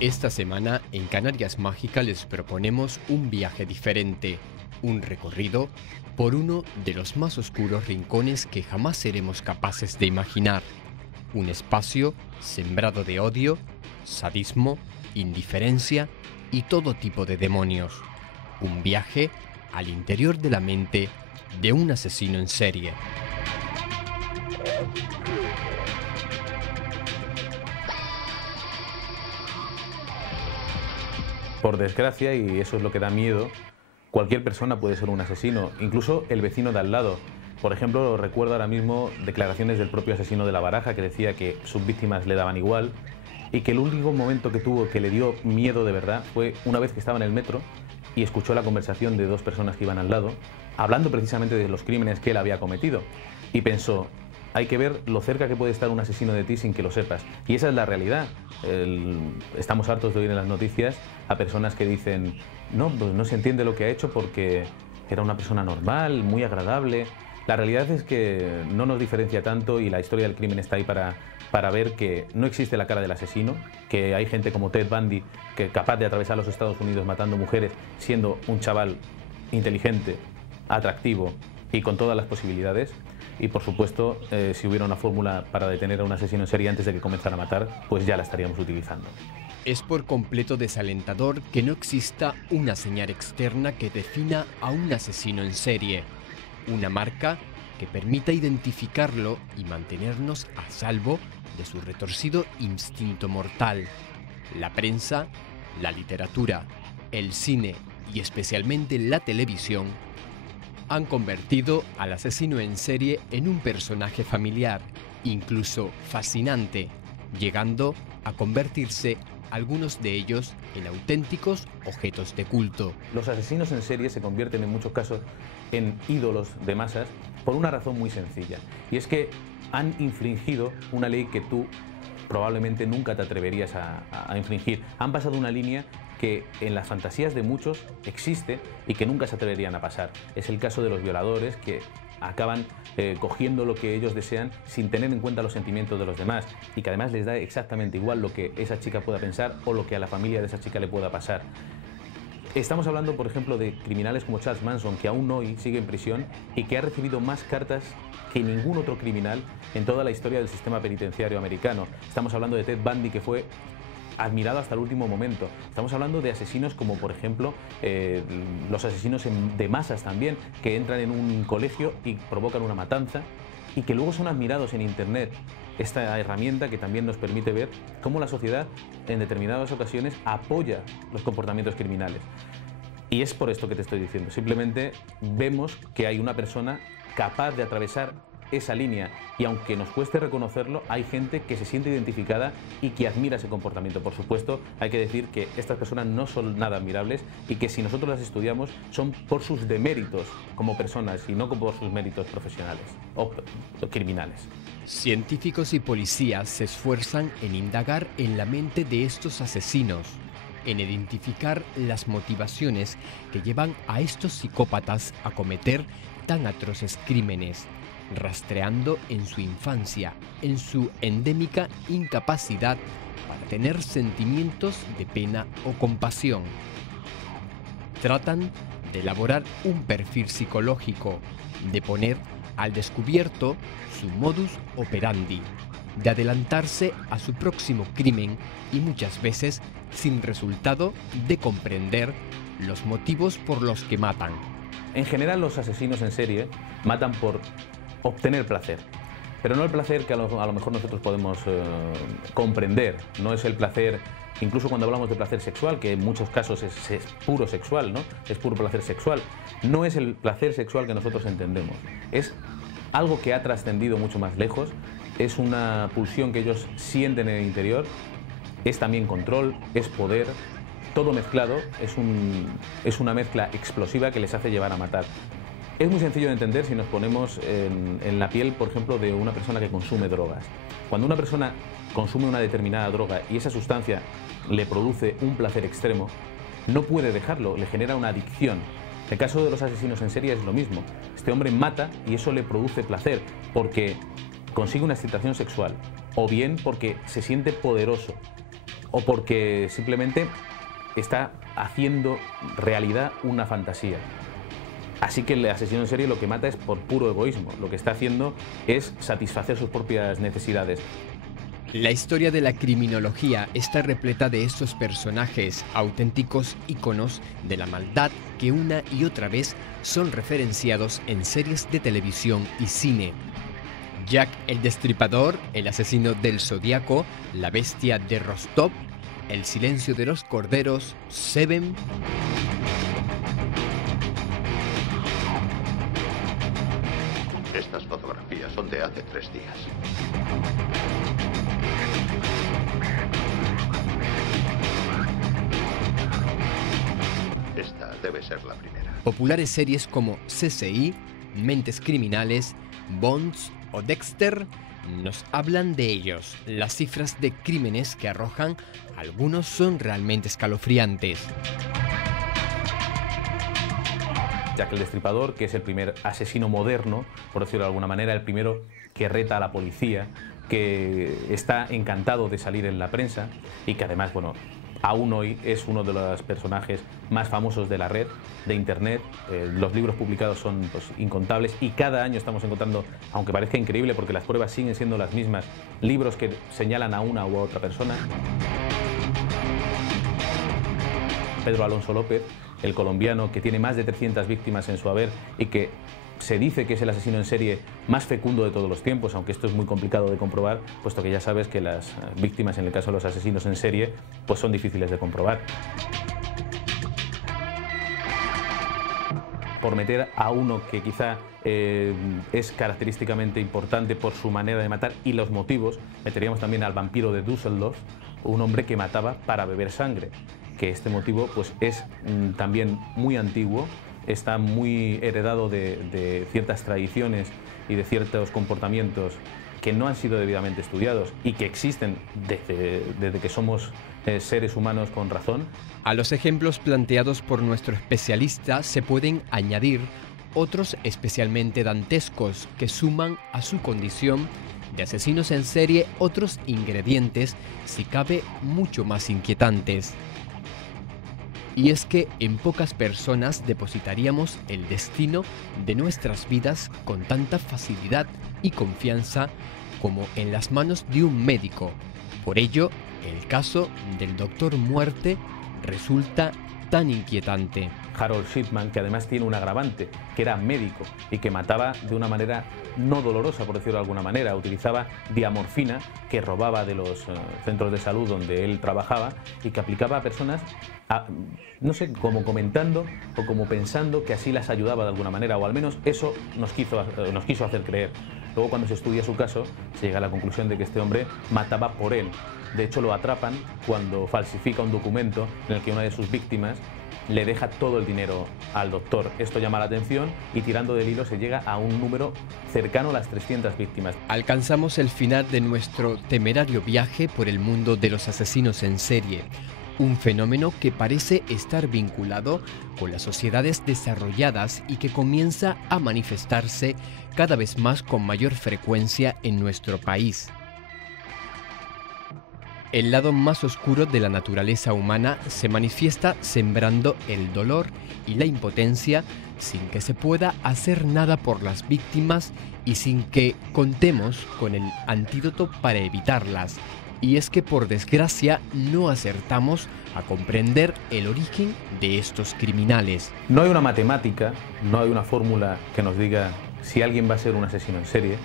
Esta semana en Canarias Mágica les proponemos un viaje diferente, un recorrido por uno de los más oscuros rincones que jamás seremos capaces de imaginar. Un espacio sembrado de odio, sadismo, indiferencia y todo tipo de demonios. Un viaje al interior de la mente de un asesino en serie. Por desgracia, y eso es lo que da miedo, cualquier persona puede ser un asesino, incluso el vecino de al lado. Por ejemplo, recuerdo ahora mismo declaraciones del propio asesino de La Baraja que decía que sus víctimas le daban igual y que el único momento que tuvo que le dio miedo de verdad fue una vez que estaba en el metro y escuchó la conversación de dos personas que iban al lado, hablando precisamente de los crímenes que él había cometido. Y pensó, hay que ver lo cerca que puede estar un asesino de ti sin que lo sepas. Y esa es la realidad. Estamos hartos de oír en las noticias a personas que dicen, no, pues no se entiende lo que ha hecho porque era una persona normal, muy agradable. La realidad es que no nos diferencia tanto y la historia del crimen está ahí para ver que no existe la cara del asesino, que hay gente como Ted Bundy que es capaz de atravesar los Estados Unidos matando mujeres siendo un chaval inteligente, atractivo y con todas las posibilidades. Y por supuesto, si hubiera una fórmula para detener a un asesino en serie antes de que comenzara a matar, pues ya la estaríamos utilizando. Es por completo desalentador que no exista una señal externa que defina a un asesino en serie. Una marca que permita identificarlo y mantenernos a salvo de su retorcido instinto mortal. La prensa, la literatura, el cine y especialmente la televisión han convertido al asesino en serie en un personaje familiar, incluso fascinante, llegando a convertirse algunos de ellos en auténticos objetos de culto. Los asesinos en serie se convierten en muchos casos en ídolos de masas por una razón muy sencilla, y es que han infringido una ley que tú probablemente nunca te atreverías a infringir. Han pasado una línea que en las fantasías de muchos existe y que nunca se atreverían a pasar. Es el caso de los violadores que acaban cogiendo lo que ellos desean sin tener en cuenta los sentimientos de los demás y que además les da exactamente igual lo que esa chica pueda pensar o lo que a la familia de esa chica le pueda pasar. Estamos hablando, por ejemplo, de criminales como Charles Manson, que aún hoy sigue en prisión y que ha recibido más cartas que ningún otro criminal en toda la historia del sistema penitenciario americano. Estamos hablando de Ted Bundy, que fue admirado hasta el último momento. Estamos hablando de asesinos como, por ejemplo, los asesinos de masas también, que entran en un colegio y provocan una matanza y que luego son admirados en Internet. Esta herramienta que también nos permite ver cómo la sociedad en determinadas ocasiones apoya los comportamientos criminales. Y es por esto que te estoy diciendo. Simplemente vemos que hay una persona capaz de atravesar esa línea y aunque nos cueste reconocerlo, hay gente que se siente identificada y que admira ese comportamiento. Por supuesto, hay que decir que estas personas no son nada admirables y que si nosotros las estudiamos son por sus deméritos como personas y no por sus méritos profesionales o criminales. Científicos y policías se esfuerzan en indagar en la mente de estos asesinos, en identificar las motivaciones que llevan a estos psicópatas a cometer tan atroces crímenes, rastreando en su infancia, en su endémica incapacidad para tener sentimientos de pena o compasión. Tratan de elaborar un perfil psicológico, de poner al descubierto su modus operandi, de adelantarse a su próximo crimen y muchas veces sin resultado de comprender los motivos por los que matan. En general, los asesinos en serie matan por obtener placer, pero no el placer que a lo mejor nosotros podemos comprender. No es el placer, incluso cuando hablamos de placer sexual, que en muchos casos es puro sexual, ¿no? Es puro placer sexual. No es el placer sexual que nosotros entendemos. Es algo que ha trascendido mucho más lejos. Es una pulsión que ellos sienten en el interior. Es también control, es poder. Todo mezclado, es una mezcla explosiva que les hace llevar a matar. Es muy sencillo de entender si nos ponemos en la piel, por ejemplo, de una persona que consume drogas. Cuando una persona consume una determinada droga y esa sustancia le produce un placer extremo, no puede dejarlo, le genera una adicción. En el caso de los asesinos en serie es lo mismo. Este hombre mata y eso le produce placer porque consigue una excitación sexual o bien porque se siente poderoso o porque simplemente está haciendo realidad una fantasía. Así que el asesino en serie lo que mata es por puro egoísmo, lo que está haciendo es satisfacer sus propias necesidades. La historia de la criminología está repleta de estos personajes, auténticos íconos de la maldad que una y otra vez son referenciados en series de televisión y cine. Jack el Destripador, el asesino del Zodíaco, la bestia de Rostov, el silencio de los corderos, Seven. Estas fotografías son de hace 3 días. Esta debe ser la primera. Populares series como CSI, Mentes Criminales, Bonds o Dexter nos hablan de ellos. Las cifras de crímenes que arrojan algunos son realmente escalofriantes. Jack el Destripador, que es el primer asesino moderno, por decirlo de alguna manera, el primero que reta a la policía, que está encantado de salir en la prensa y que además, bueno, aún hoy es uno de los personajes más famosos de la red, de internet. Los libros publicados son pues, incontables y cada año estamos encontrando, aunque parezca increíble porque las pruebas siguen siendo las mismas, libros que señalan a una u otra persona. Pedro Alonso López, el colombiano que tiene más de 300 víctimas en su haber y que se dice que es el asesino en serie más fecundo de todos los tiempos, aunque esto es muy complicado de comprobar, puesto que ya sabes que las víctimas, en el caso de los asesinos en serie, pues son difíciles de comprobar. Por meter a uno que quizá es característicamente importante por su manera de matar y los motivos, meteríamos también al vampiro de Düsseldorf, un hombre que mataba para beber sangre, que este motivo pues, es también muy antiguo, está muy heredado de ciertas tradiciones y de ciertos comportamientos que no han sido debidamente estudiados y que existen desde que somos seres humanos con razón. A los ejemplos planteados por nuestro especialista se pueden añadir otros especialmente dantescos que suman a su condición de asesinos en serie otros ingredientes, si cabe, mucho más inquietantes. Y es que en pocas personas depositaríamos el destino de nuestras vidas con tanta facilidad y confianza como en las manos de un médico. Por ello, el caso del Doctor Muerte resulta tan inquietante. Harold Shipman, que además tiene un agravante, que era médico y que mataba de una manera no dolorosa, por decirlo de alguna manera. Utilizaba diamorfina que robaba de los centros de salud donde él trabajaba y que aplicaba a personas, no sé, como comentando o como pensando que así las ayudaba de alguna manera, o al menos eso nos quiso hacer creer. Luego, cuando se estudia su caso, se llega a la conclusión de que este hombre mataba por él. De hecho, lo atrapan cuando falsifica un documento en el que una de sus víctimas le deja todo el dinero al doctor. Esto llama la atención y tirando del hilo se llega a un número cercano a las 300 víctimas. Alcanzamos el final de nuestro temerario viaje por el mundo de los asesinos en serie. Un fenómeno que parece estar vinculado con las sociedades desarrolladas y que comienza a manifestarse cada vez más con mayor frecuencia en nuestro país. El lado más oscuro de la naturaleza humana se manifiesta sembrando el dolor y la impotencia sin que se pueda hacer nada por las víctimas y sin que contemos con el antídoto para evitarlas. Y es que por desgracia no acertamos a comprender el origen de estos criminales. No hay una matemática, no hay una fórmula que nos diga si alguien va a ser un asesino en serie,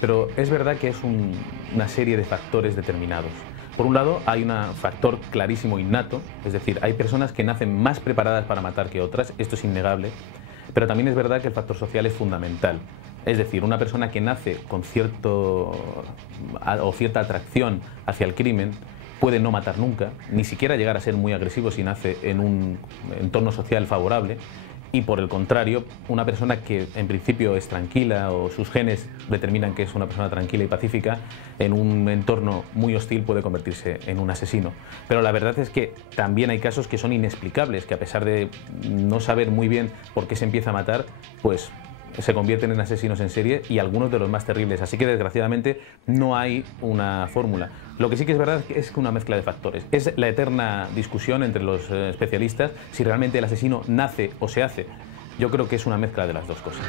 pero es verdad que es una serie de factores determinados. Por un lado, hay un factor clarísimo innato, es decir, hay personas que nacen más preparadas para matar que otras, esto es innegable, pero también es verdad que el factor social es fundamental. Es decir, una persona que nace con cierta atracción hacia el crimen puede no matar nunca, ni siquiera llegar a ser muy agresivo si nace en un entorno social favorable. Y por el contrario, una persona que en principio es tranquila o sus genes determinan que es una persona tranquila y pacífica, en un entorno muy hostil puede convertirse en un asesino. Pero la verdad es que también hay casos que son inexplicables, que a pesar de no saber muy bien por qué se empieza a matar, pues se convierten en asesinos en serie y algunos de los más terribles. Así que desgraciadamente no hay una fórmula. Lo que sí que es verdad es que una mezcla de factores. Es la eterna discusión entre los especialistas si realmente el asesino nace o se hace. Yo creo que es una mezcla de las dos cosas.